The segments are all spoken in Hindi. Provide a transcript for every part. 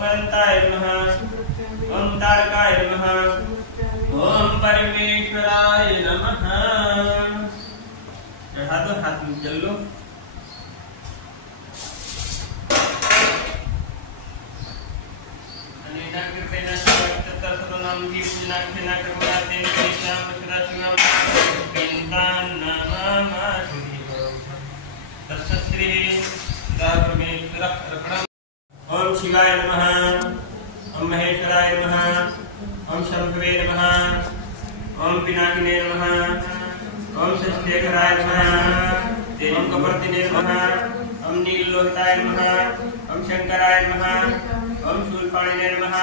अनंताय नमः, ओम तारकाय नमः, ओम परमेश्वराय नमः। चढ़ा दो, हाथ में जल लो। ओम शिवाय नमः, ओम महेश्वराय नमः, ओम शंभवे नमः, ओम पिनाकिने नमः, ओम षष्ठेश्वराय नमः, ओम कपर्दिने नमः, ओम नीललोहिताय नमः, ओम शंकराय नमः, ओम शूलपाणिने नमः,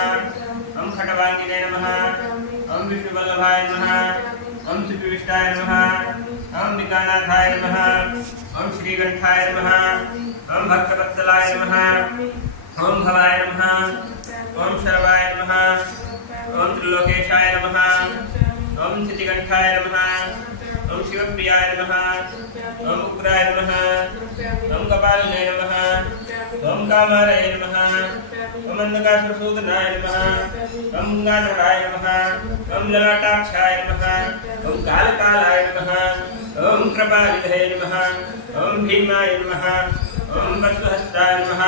ओम खटवांगिने नमः, ओम विष्णुवल्लभाय नमः, ओम श्रीविष्टाय नमः, ओम निकानाथाय नमः, ओम श्रीकंठाय नमः, ओम भक्तवत्सलाय नमः, ओम भवाय नमः, ओम शर्वाय नमः, ओम त्रिलोकेशाय नमः, ओम स्थितिकंठाय नमः, ओम शिवप्रियाय नमः, ओम उग्राय नमः, ओम कपालिने नमः, ओम कामारये नमः, ओम अंधकासुरसूदनाय नमः, ओम गंगाधराय नमः, ओम ललाटाक्षाय नमः, ओम कालकालाय नमः, ओम कृपानिधये नमः, ओम भीमाय नमः, ओम वत्सहस्ताय नमः,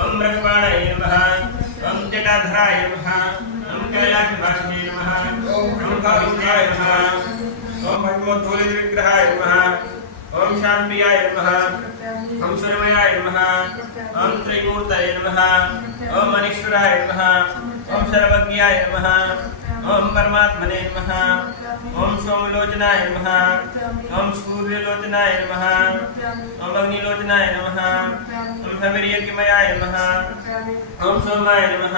ओम रक्तबाणाय नमः, ओम जटाधराय नमः, ओम कैलासवासिने नमः, ओम कारुण्याय नमः, ओम भस्मोद्धूलित विग्रहाय नमः, ओम शांतियाय नमः, ओम सुरमयाय नमः, ओम त्रैमूर्तये नमः, ओम अनीश्वराय नमः, ओम सर्वज्ञाय नमः, ओम परमात्मने नमः, ओम सोमलोचनाय नमः, ओम सूर्यलोचनाय नमः, ओम अग्निलोचनाय नमः, ओम हविर्यज्ञमयाय नमः, ओम सोमाय नमः,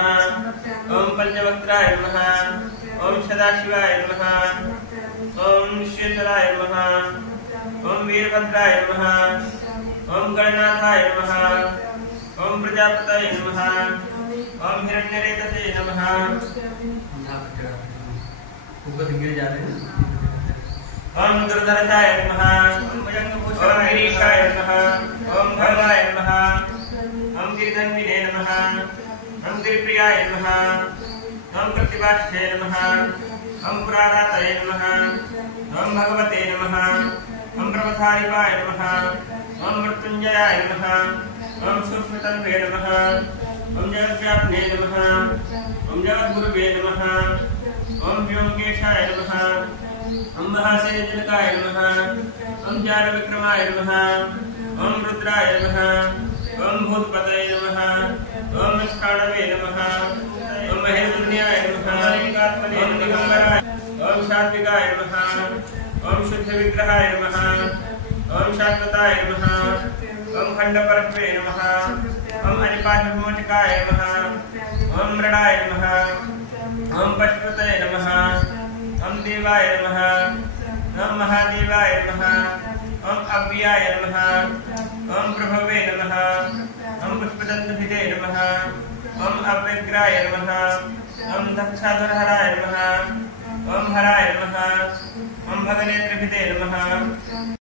ओम पंचवक्त्राय नमः, ओम सदाशिवाय नमः, ओम श्वेतराय नमः, ओम वीरभद्राय नमः, ओम गणनाथाय नमः, ओम प्रजापतये नमः, ओम हिरण्यरेतसे नमः। ऊपर से गिर जाते हैं। ओम दुर्धरताय नमः, ओम गिरीशाय नमः, ओम भवाय नमः, ओम गिरिधन्विने नमः, ओम गिरिप्रियाय नमः, ओम प्रतिभाष्ये नमः, ओम पुरारातये नमः, ओम भगवते नमः, ओम प्रमथारिवाय नमः, ओम मृत्युंजयाय नमः, ओम सूक्ष्मतन्वे नमः, ओम जगद्व्याप्ने नमः, ओम जगद्गुरुवे नमः, ओम व्योमकेशाय नमः, ओम महासेनजनकाय नमः, ओम ज्ञानविक्रमाय नमः, ओम रुद्राय नमः, ओम भूतपतये नमः, ओम स्फाणवे नमः, ओम महेन्द्रन्याय नमः, ओम दिगंबराय, ओम सात्विकाय नमः, ओम शुद्ध विग्रहाय नमः, ओम शाश्वताय नमः, ओम खंडपरत्वे नमः, ओम अनिपातमोचकाय नमः, ओम मृडाय नमः, ओम पशुपतये नमः, ओम देवाय नमः, ओम महादेवाय नमः, ओम अव्याय नमः, ओम प्रभवे नमः, ओम पुष्पदन्तभिदे नमः, ओम अव्यग्राय नमः, ओम दक्षाधरहराय नमः, ओम हराय नमः, ओम भगनेत्रभिदे नमः।